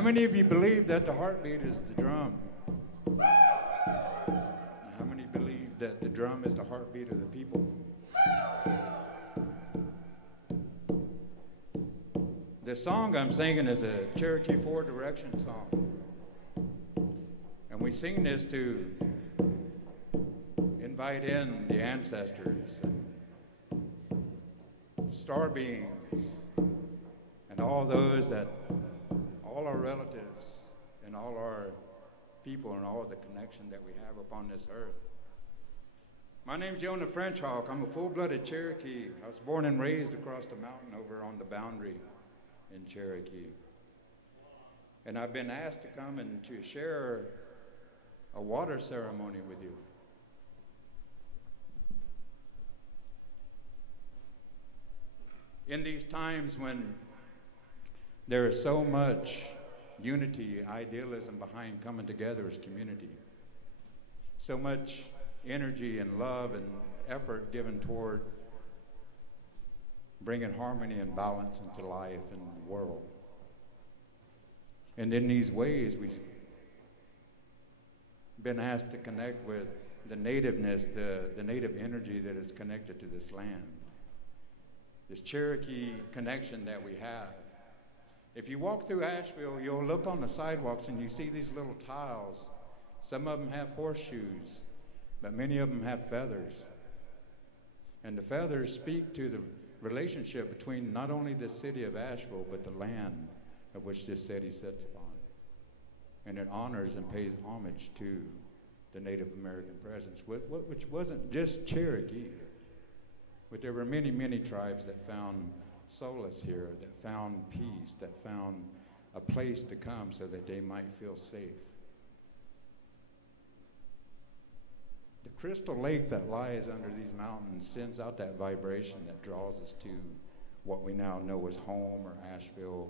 How many of you believe that the heartbeat is the drum? How many believe that the drum is the heartbeat of the people? The song I'm singing is a Cherokee four-direction song. And we sing this to invite in the ancestors, and star beings, and all those that all our relatives and all our people and all the connection that we have upon this earth. My name's Jonah French Hawk. I'm a full-blooded Cherokee. I was born and raised across the mountain over on the boundary in Cherokee. And I've been asked to come and to share a water ceremony with you. In these times when there is so much unity, idealism behind coming together as community. So much energy and love and effort given toward bringing harmony and balance into life and the world. And in these ways, we've been asked to connect with the nativeness, the native energy that is connected to this land. This Cherokee connection that we have. If you walk through Asheville, you'll look on the sidewalks and you see these little tiles. Some of them have horseshoes, but many of them have feathers. And the feathers speak to the relationship between not only the city of Asheville, but the land of which this city sits upon. And it honors and pays homage to the Native American presence, which wasn't just Cherokee, but there were many, many tribes that found solace here, that found peace, that found a place to come so that they might feel safe. The crystal lake that lies under these mountains sends out that vibration that draws us to what we now know as home or Asheville,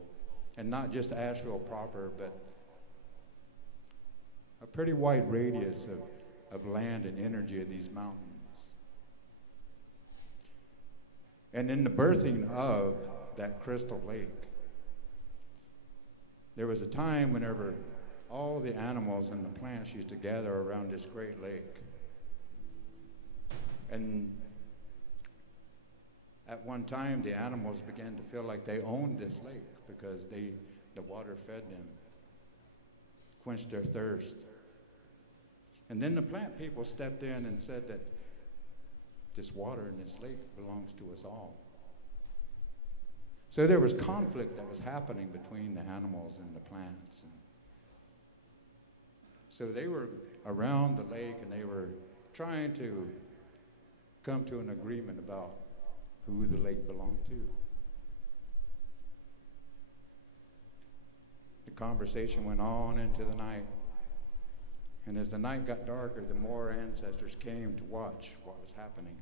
and not just Asheville proper, but a pretty wide radius of land and energy of these mountains. And in the birthing of that crystal lake, there was a time whenever all the animals and the plants used to gather around this great lake. And at one time, the animals began to feel like they owned this lake because the water fed them, quenched their thirst. And then the plant people stepped in and said that this water in this lake belongs to us all. So there was conflict that was happening between the animals and the plants. And so they were around the lake and they were trying to come to an agreement about who the lake belonged to. The conversation went on into the night. And as the night got darker, the more ancestors came to watch what was happening.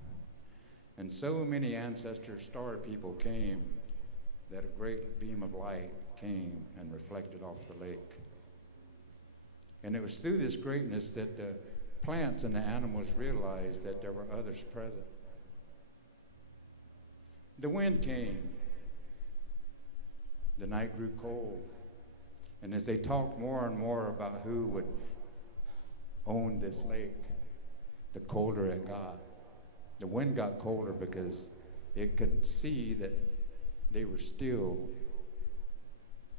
And so many ancestors, star people, came that a great beam of light came and reflected off the lake. And it was through this greatness that the plants and the animals realized that there were others present. The wind came. The night grew cold. And as they talked more and more about who would own this lake, the colder it got. The wind got colder because it could see that they were still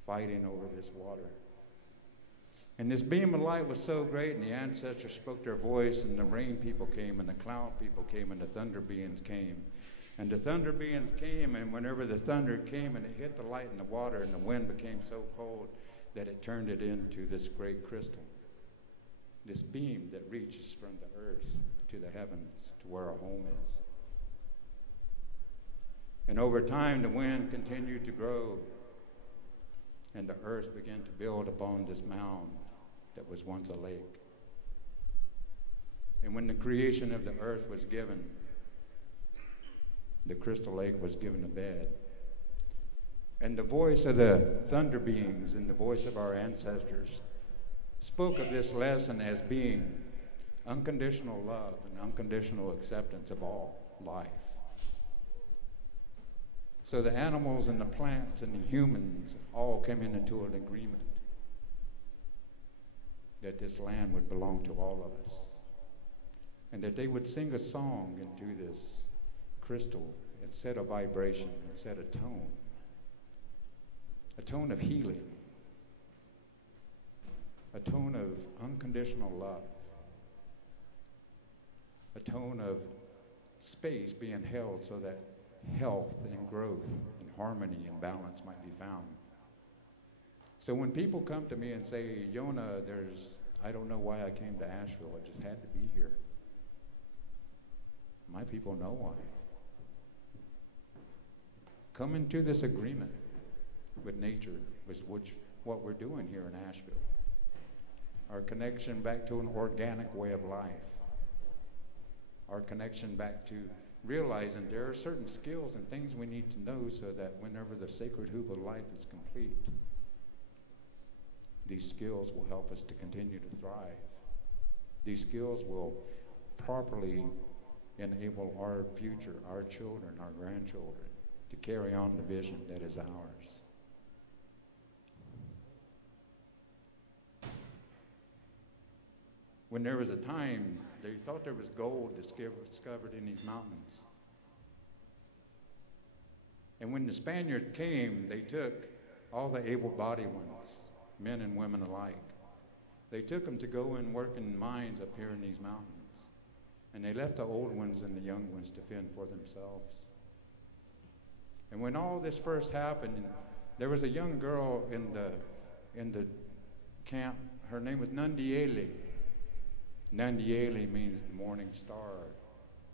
fighting over this water. And this beam of light was so great, and the ancestors spoke their voice, and the rain people came, and the cloud people came, and the thunder beings came. And the thunder beings came, and whenever the thunder came and it hit the light in the water, and the wind became so cold that it turned it into this great crystal, this beam that reaches from the earth to the heavens to where our home is. And over time, the wind continued to grow, and the earth began to build upon this mound that was once a lake. And when the creation of the earth was given, the crystal lake was given a bed. And the voice of the thunder beings and the voice of our ancestors spoke of this lesson as being unconditional love and unconditional acceptance of all life. So the animals and the plants and the humans all came into an agreement that this land would belong to all of us, and that they would sing a song into this crystal and set a vibration and set a tone of healing, a tone of unconditional love, a tone of space being held so that health and growth and harmony and balance might be found. So when people come to me and say, Yonah, I don't know why I came to Asheville, I just had to be here. My people know why. Come into this agreement with nature, with what we're doing here in Asheville. Our connection back to an organic way of life. Our connection back to realizing there are certain skills and things we need to know so that whenever the sacred hoop of life is complete, these skills will help us to continue to thrive. These skills will properly enable our future, our children, our grandchildren, to carry on the vision that is ours. When there was a time, they thought there was gold discovered in these mountains. And when the Spaniards came, they took all the able-bodied ones, men and women alike. They took them to go and work in mines up here in these mountains. And they left the old ones and the young ones to fend for themselves. And when all this first happened, there was a young girl in the camp. Her name was Nandiele. Nandiele means the morning star,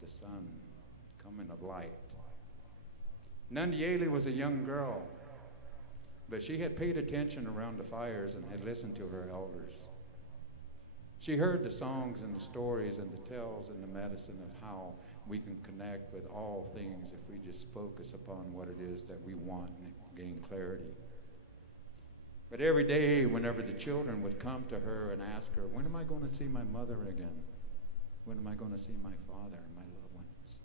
the sun, coming of light. Nandiele was a young girl, but she had paid attention around the fires and had listened to her elders. She heard the songs and the stories and the tales and the medicine of how we can connect with all things if we just focus upon what it is that we want and gain clarity. But every day, whenever the children would come to her and ask her, when am I going to see my mother again? When am I going to see my father and my loved ones?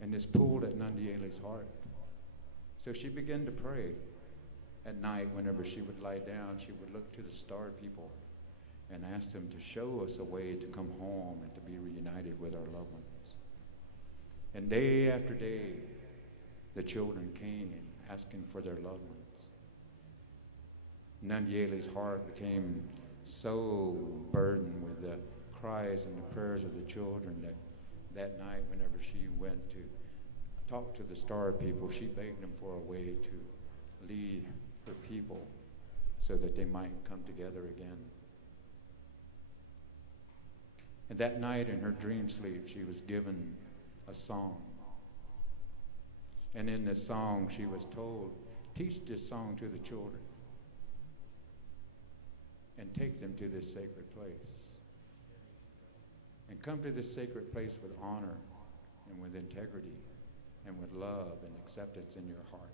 And this pulled at Nandiele's heart. So she began to pray. At night, whenever she would lie down, she would look to the star people and ask them to show us a way to come home and to be reunited with our loved ones. And day after day, the children came asking for their loved ones. Nandiele's heart became so burdened with the cries and the prayers of the children that night, whenever she went to talk to the star people, she begged them for a way to lead her people so that they might come together again. And that night in her dream sleep, she was given a song. And in this song, she was told, teach this song to the children and take them to this sacred place. And come to this sacred place with honor and with integrity and with love and acceptance in your heart.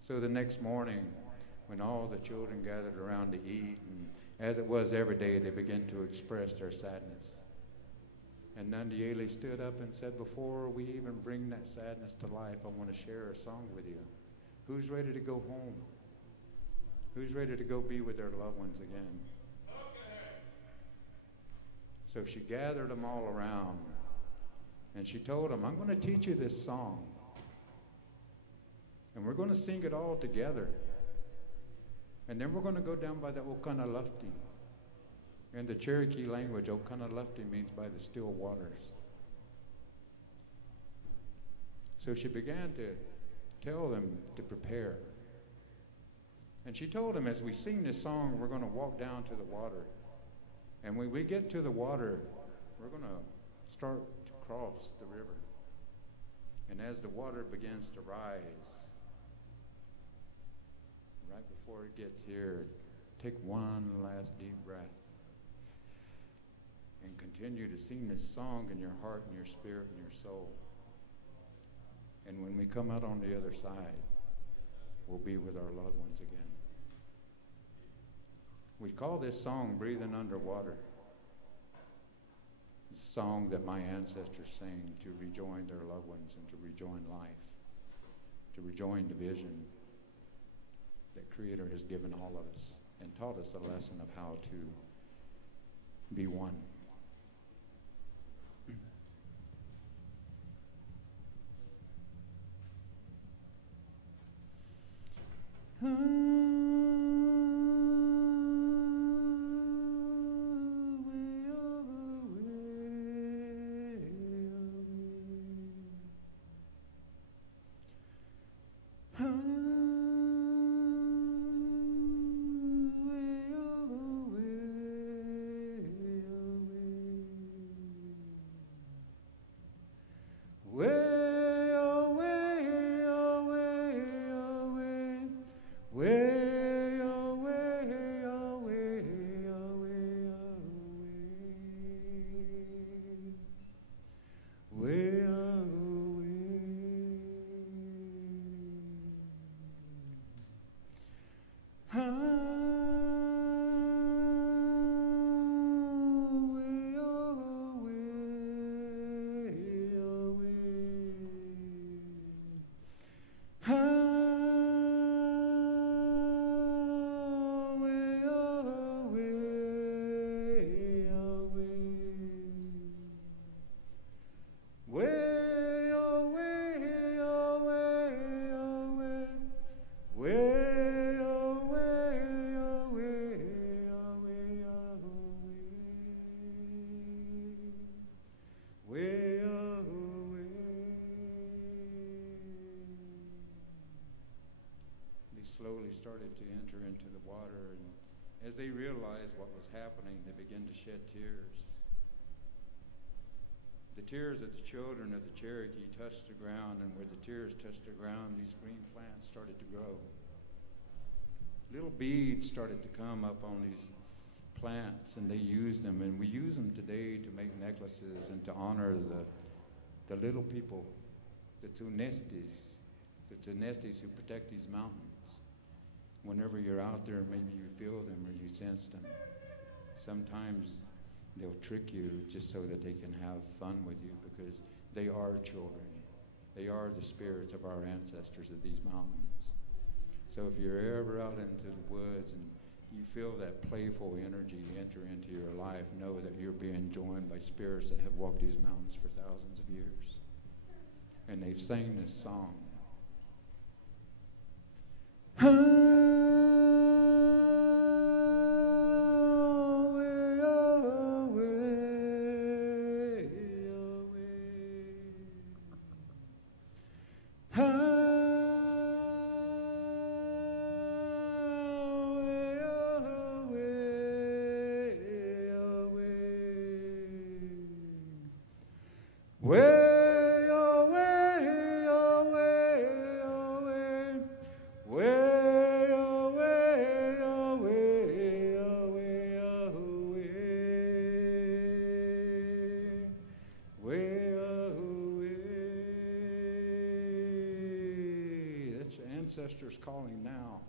So the next morning, when all the children gathered around to eat, and as it was every day, they began to express their sadness. And Nandiele stood up and said, before we even bring that sadness to life, I want to share a song with you. Who's ready to go home? Who's ready to go be with their loved ones again? So she gathered them all around, and she told them, I'm going to teach you this song. And we're going to sing it all together. And then we're going to go down by the Okanalafti. In the Cherokee language, Okanalefti means by the still waters. So she began to tell them to prepare. And she told them, as we sing this song, we're going to walk down to the water. And when we get to the water, we're going to start to cross the river. And as the water begins to rise, right before it gets here, take one last deep breath and continue to sing this song in your heart and your spirit and your soul. And when we come out on the other side, we'll be with our loved ones again. We call this song Breathing Underwater. It's a song that my ancestors sang to rejoin their loved ones and to rejoin life, to rejoin the vision that Creator has given all of us and taught us a lesson of how to be one. Started to enter into the water, and as they realized what was happening, they began to shed tears. The tears of the children of the Cherokee touched the ground, and where the tears touched the ground, these green plants started to grow. Little beads started to come up on these plants, and they used them, and we use them today to make necklaces and to honor the little people, the Tunestis who protect these mountains. Whenever you're out there, maybe you feel them or you sense them. Sometimes they'll trick you just so that they can have fun with you, because they are children. They are the spirits of our ancestors of these mountains. So if you're ever out into the woods and you feel that playful energy enter into your life, know that you're being joined by spirits that have walked these mountains for thousands of years. And they've sang this song. Ancestors calling now.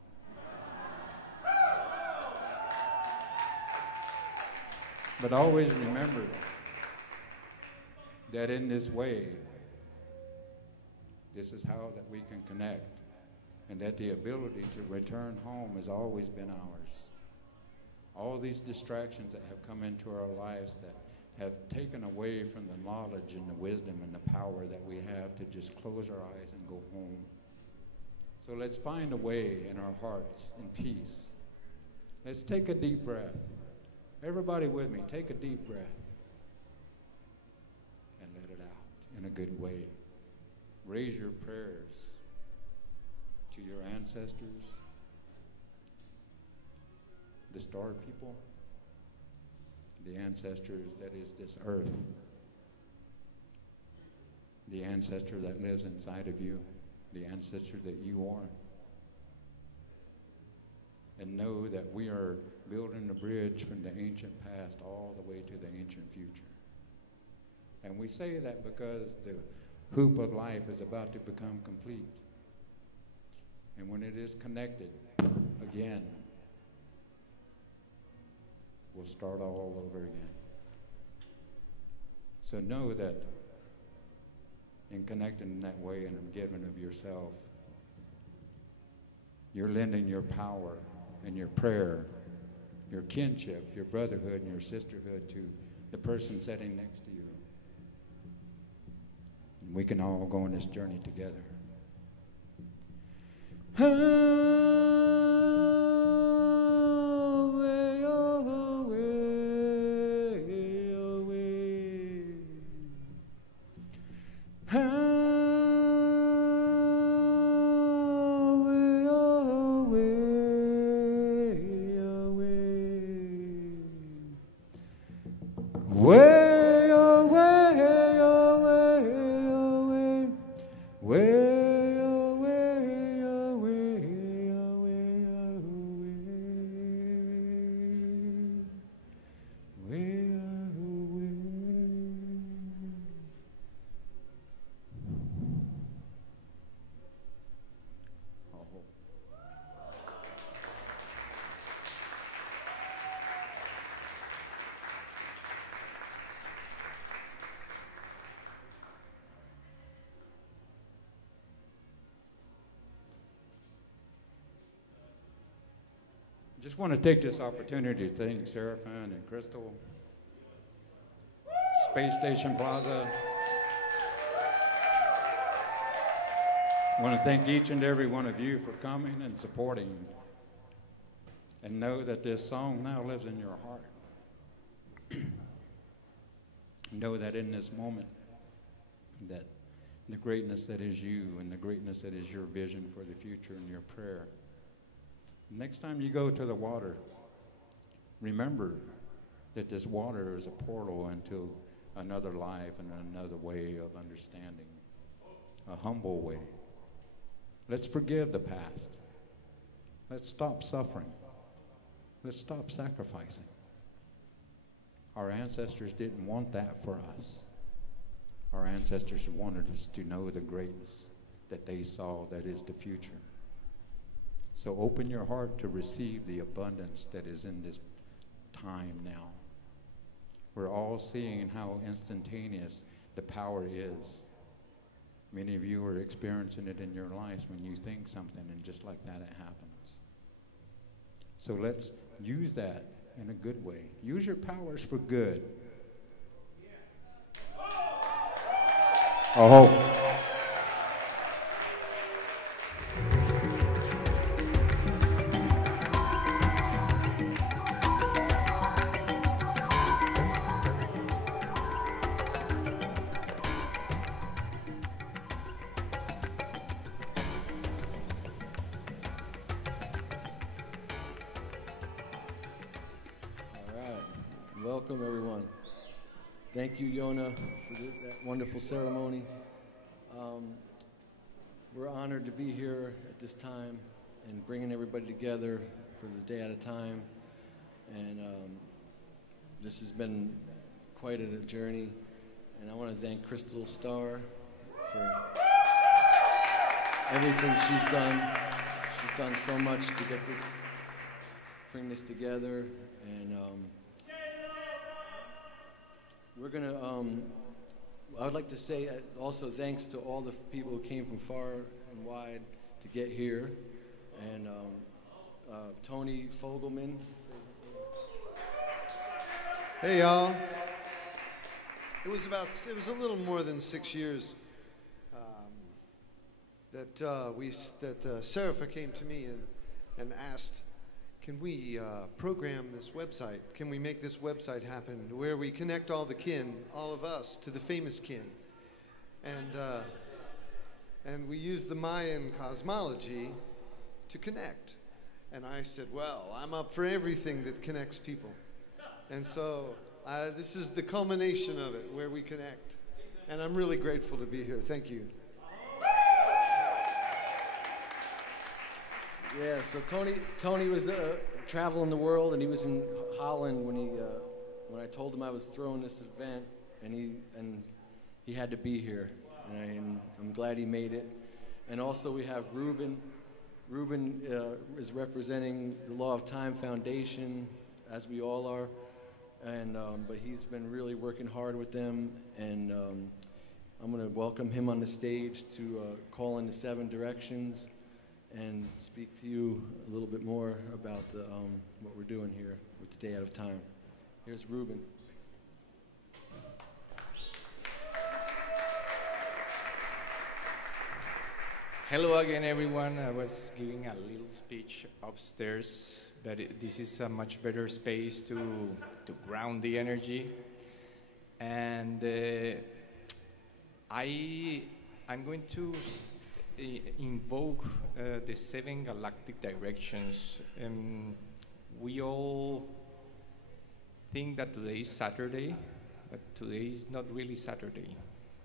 But always remember that in this way, this is how that we can connect, and that the ability to return home has always been ours. All these distractions that have come into our lives that have taken away from the knowledge and the wisdom and the power that we have to just close our eyes and go home. So let's find a way in our hearts in peace. Let's take a deep breath. Everybody with me, take a deep breath and let it out in a good way. Raise your prayers to your ancestors, the star people, the ancestors that is this earth, the ancestor that lives inside of you, the ancestor that you are. And know that we are building a bridge from the ancient past all the way to the ancient future. And we say that because the hoop of life is about to become complete. And when it is connected again, we'll start all over again. So know that in connecting in that way and in giving of yourself, you're lending your power and your prayer, your kinship, your brotherhood and your sisterhood to the person sitting next to you. And we can all go on this journey together. Just want to take this opportunity to thank Seraphine and Crystal, Space Station Plaza. I want to thank each and every one of you for coming and supporting. And know that this song now lives in your heart. Know that in this moment, that the greatness that is you and the greatness that is your vision for the future and your prayer. Next time you go to the water, remember that this water is a portal into another life and another way of understanding, a humble way. Let's forgive the past. Let's stop suffering. Let's stop sacrificing. Our ancestors didn't want that for us. Our ancestors wanted us to know the greatness that they saw that is the future. So open your heart to receive the abundance that is in this time now. We're all seeing how instantaneous the power is. Many of you are experiencing it in your lives when you think something and just like that it happens. So let's use that in a good way. Use your powers for good. Oh. Welcome, everyone. Thank you, Yona, for that wonderful ceremony. We're honored to be here at this time and bringing everybody together for the day at a time. And this has been quite a journey. And I want to thank Crystal Starr for everything she's done. She's done so much to get this, bring this together. And we're going to, I would like to say also thanks to all the people who came from far and wide to get here. And Tony Fogelman. Hey, y'all. It was a little more than 6 years that Serapha came to me and asked can we program this website? Can we make this website happen where we connect all the kin, all of us, to the famous kin? And we use the Mayan cosmology to connect. And I said, well, I'm up for everything that connects people. And so this is the culmination of it, where we connect. And I'm really grateful to be here. Thank you. Yeah, so Tony was traveling the world, and he was in Holland when I told him I was throwing this event, and he had to be here, and I'm glad he made it. And also we have Ruben. Ruben is representing the Law of Time Foundation, as we all are, and but he's been really working hard with them, and I'm going to welcome him on the stage to call in the 7 directions and speak to you a little bit more about what we're doing here with the Day Out of Time. Here's Ruben. Hello again, everyone. I was giving a little speech upstairs, but this is a much better space to ground the energy. And I'm going to invoke the 7 galactic directions. We all think that today is Saturday, but today is not really Saturday.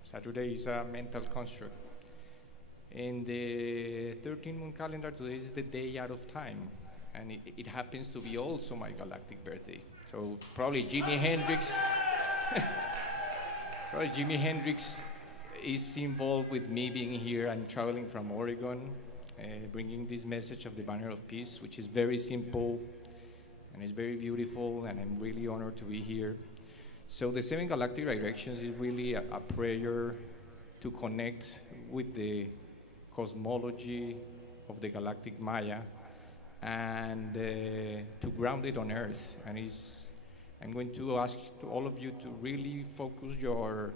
Saturday is a mental construct. In the 13-moon calendar, today is the Day Out of Time, and it happens to be also my galactic birthday. So probably Jimi Hendrix is involved with me being here. I'm traveling from Oregon, bringing this message of the Banner of Peace, which is very simple and it's very beautiful, and I'm really honored to be here. So the 7 galactic directions is really a prayer to connect with the cosmology of the galactic Maya and to ground it on Earth. And I'm going to ask to all of you to really focus your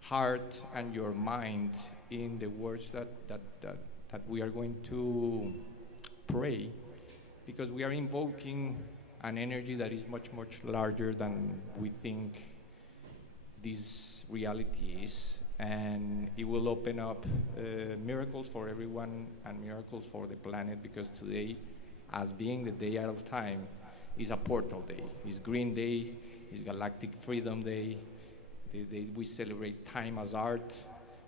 heart and your mind in the words that we are going to pray, because we are invoking an energy that is much, much larger than we think this reality is. And it will open up miracles for everyone and miracles for the planet, because today, as being the Day Out of Time, is a portal day. It's Green Day, it's Galactic Freedom Day. We celebrate time as art.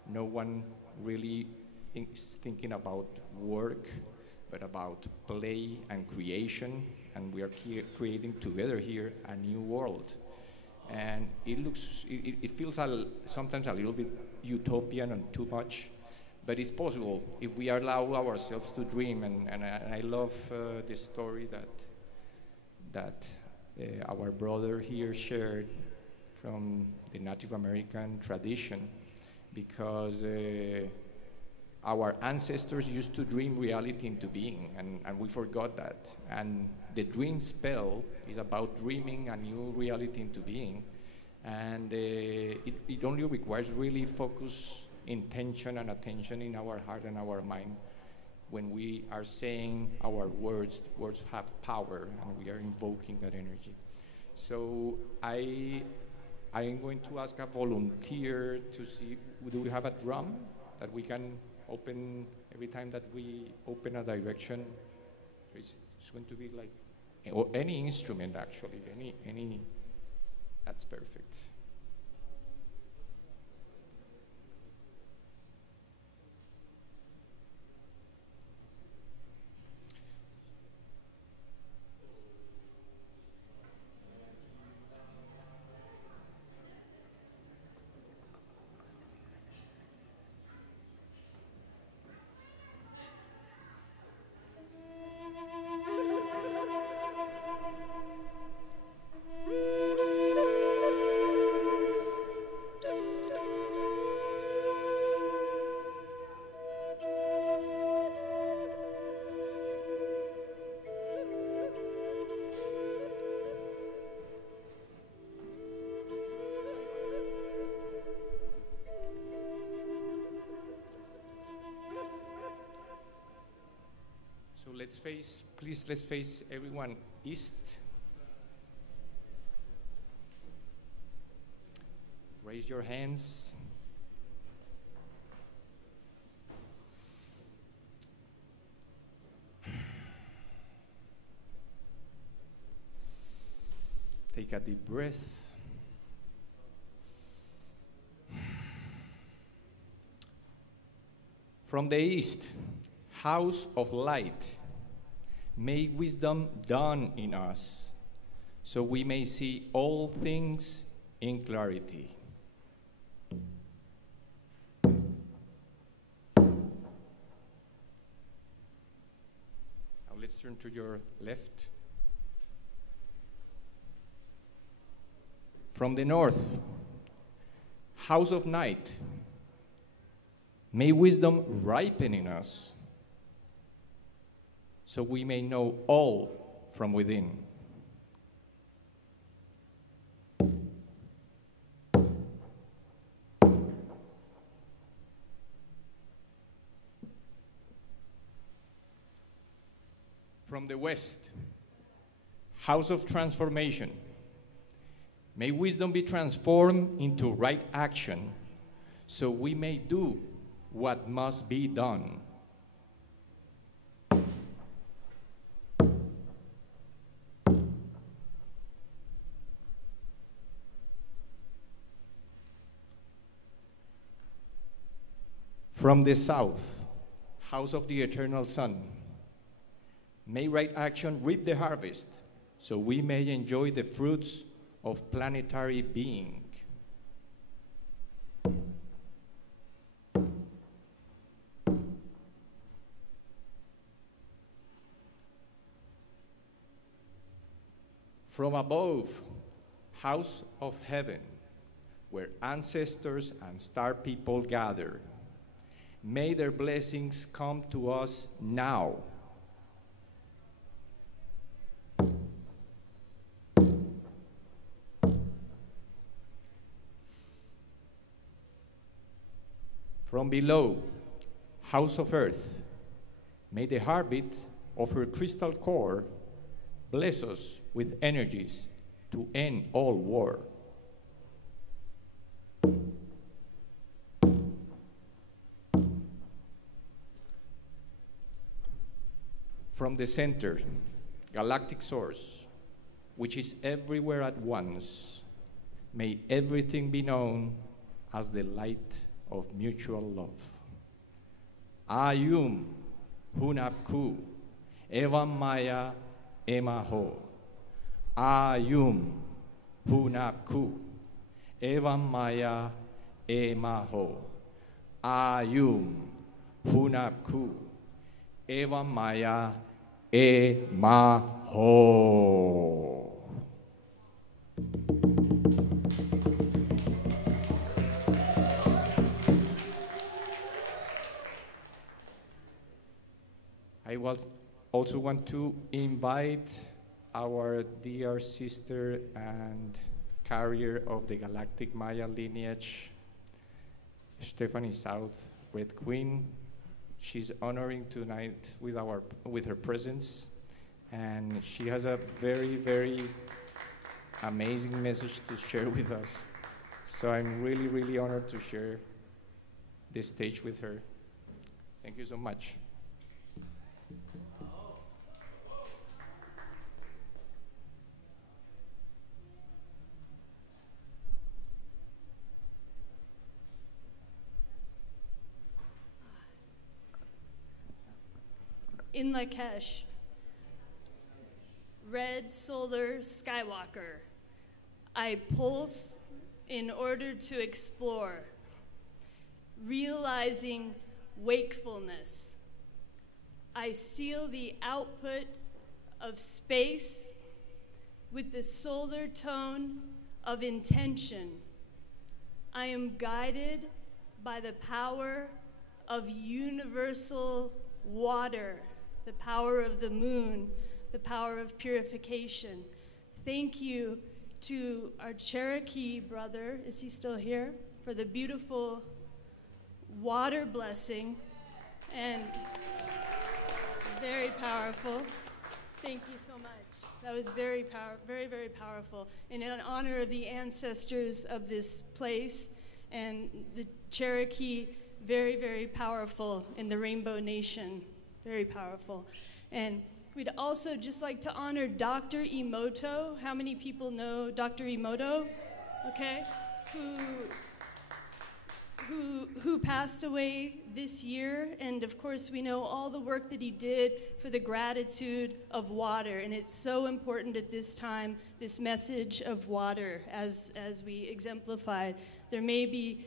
No one really is thinking about work, but about play and creation. And we are creating together here a new world. And it feels sometimes a little bit utopian and too much, but it's possible if we allow ourselves to dream. And I love the story that our brother here shared from the Native American tradition, because our ancestors used to dream reality into being, and we forgot that. And the dream spell is about dreaming a new reality into being. And it only requires really focus, intention, and attention in our heart and our mind. When we are saying our words have power, and we are invoking that energy. So I am going to ask a volunteer to see, do we have a drum that we can open every time that we open a direction? It's going to be like, or any instrument actually, any, that's perfect. Please let's face everyone east. Raise your hands. Take a deep breath. From the east, house of light, may wisdom dawn in us, so we may see all things in clarity. Now let's turn to your left. From the north, house of night, may wisdom ripen in us, so we may know all from within. From the west, house of transformation, may wisdom be transformed into right action, so we may do what must be done. From the south, house of the eternal sun, may right action reap the harvest, so we may enjoy the fruits of planetary being. From above, house of heaven, where ancestors and star people gather, may their blessings come to us now. From below, house of earth, may the heartbeat of her crystal core bless us with energies to end all war. From the center, galactic source, which is everywhere at once, may everything be known as the light of mutual love. Ayum Hunapku Evam Maya Emaho. Ayum Hunapku Evam Maya Emaho. Ayum Hunapku Evam Maya Emaho. I also want to invite our dear sister and carrier of the Galactic Maya lineage, Stephanie South, Red Queen. She's honoring tonight with her presence, and she has a very, very amazing message to share with us. So I'm really, really honored to share this stage with her. Thank you so much. In Lakesh, red solar skywalker, I pulse in order to explore, realizing wakefulness. I seal the output of space with the solar tone of intention. I am guided by the power of universal water, the power of the moon, the power of purification. Thank you to our Cherokee brother, is he still here? For the beautiful water blessing. And Very powerful. Thank you so much. That was very, very powerful. And in honor of the ancestors of this place and the Cherokee, very, very powerful in the Rainbow Nation. Very powerful. And we'd also just like to honor Dr. Emoto. How many people know Dr. Emoto? Okay. Who passed away this year, and of course we know all the work that he did for the gratitude of water, and it's so important at this time, this message of water, as we exemplified. There may be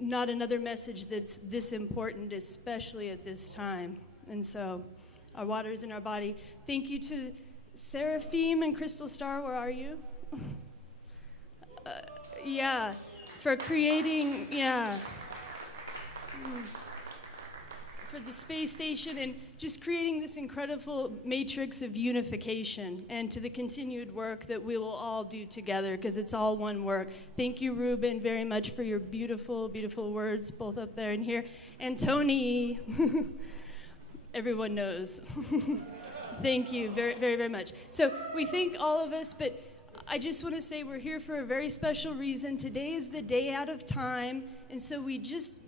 not another message that's this important, especially at this time. And so our water is in our body. Thank you to Seraphim and Crystal Star. Where are you? Yeah. For creating, for the space station and just creating this incredible matrix of unification, and to the continued work that we will all do together, because it's all one work. Thank you, Ruben, very much for your beautiful, beautiful words, both up there and here. And Tony, everyone knows. Thank you very, very, very much. So we thank all of us, but I just want to say we're here for a very special reason. Today is the day out of time, and so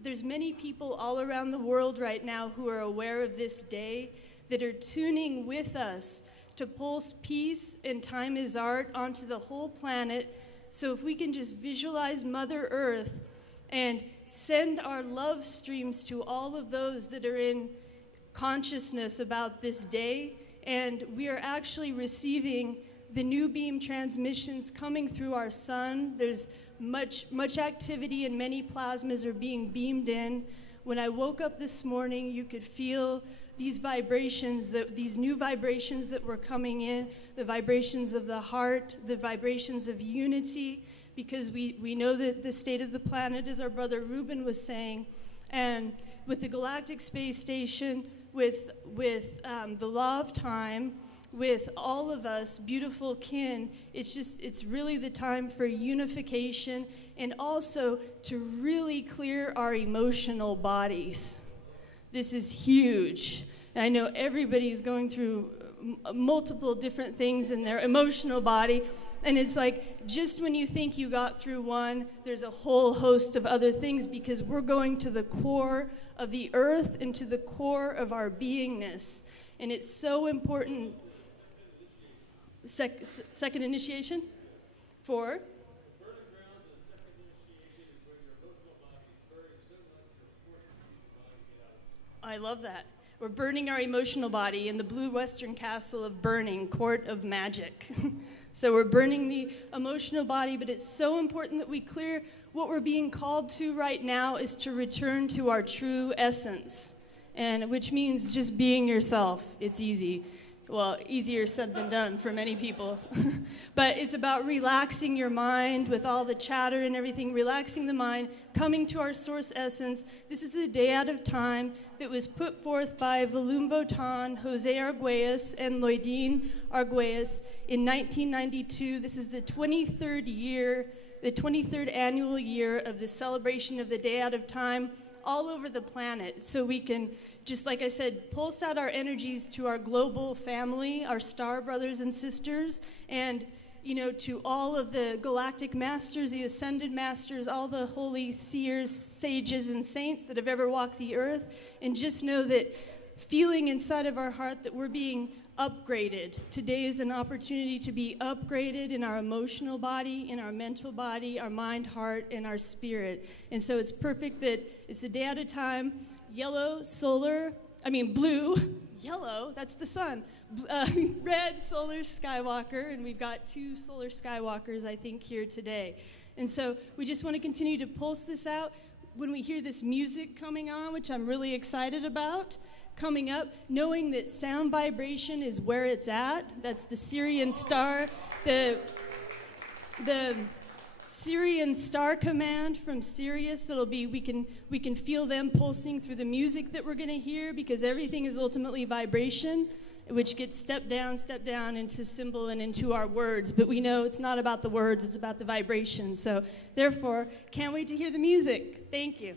there's many people all around the world right now who are aware of this day, that are tuning with us to pulse peace and time is art onto the whole planet. So if we can just visualize Mother Earth and send our love streams to all of those that are in consciousness about this day, and we are actually receiving the new beam transmissions coming through our sun. There's much activity, and many plasmas are being beamed in. When I woke up this morning, you could feel these vibrations, these new vibrations that were coming in, the vibrations of the heart, the vibrations of unity, because we know that the state of the planet, as our brother Ruben was saying, and with the Galactic Space Station, with the law of time, with all of us, beautiful kin, it's really the time for unification, and also to really clear our emotional bodies. This is huge. And I know everybody's going through multiple different things in their emotional body, and it's like just when you think you got through one, there's a whole host of other things, because we're going to the core of the earth and to the core of our beingness. And it's so important. Second initiation? For? I love that. We're burning our emotional body in the blue western castle of burning, court of magic. So we're burning the emotional body, but it's so important that we clear what we're being called to right now is to return to our true essence, and which means just being yourself. It's easy. Well, easier said than done for many people. But it's about relaxing your mind with all the chatter and everything, relaxing the mind, coming to our source essence. This is the day out of time that was put forth by Volum Votan, Jose Arguelles, and Loidine Arguelles in 1992. This is the 23rd year, the 23rd annual year of the celebration of the day out of time all over the planet. So we can, just like I said, pulse out our energies to our global family, our star brothers and sisters, and to all of the galactic masters, the ascended masters, all the holy seers, sages, and saints that have ever walked the earth, and just know that feeling inside of our heart that we're being upgraded. Today is an opportunity to be upgraded in our emotional body, in our mental body, our mind, heart, and our spirit. And so it's perfect that it's a day at a time. Blue, yellow, that's the sun. Red, solar skywalker, and we've got 2 solar skywalkers, I think, here today. And so we just want to continue to pulse this out. When we hear this music coming on, which I'm really excited about, coming up, knowing that sound vibration is where it's at. That's the Syrian star, the Syrian star command from Sirius. That'll be, we can feel them pulsing through the music that we're going to hear, because everything is ultimately vibration, which gets stepped down into symbol and into our words. But we know it's not about the words, it's about the vibration. So therefore, can't wait to hear the music. Thank you.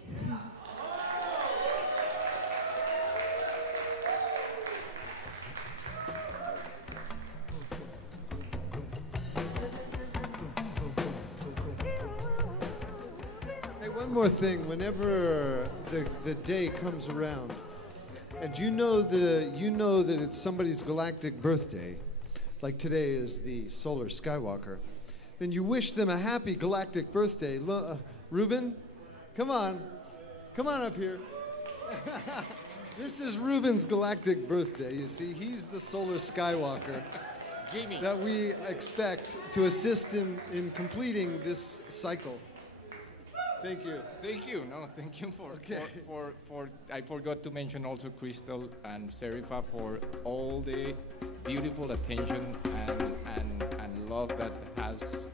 more thing. Whenever the day comes around, and you know that it's somebody's galactic birthday, like today is the Solar Skywalker, then you wish them a happy galactic birthday. Ruben, come on up here. This is Ruben's galactic birthday. You see, he's the Solar Skywalker Jamie. that we expect to assist in completing this cycle. Thank you. Thank you. No, thank you for I forgot to mention also Crystal and Serifa for all the beautiful attention and love that has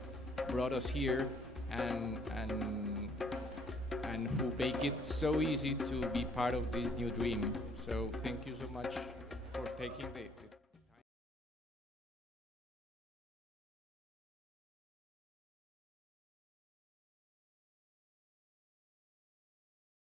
brought us here and who make it so easy to be part of this new dream. So thank you so much for taking the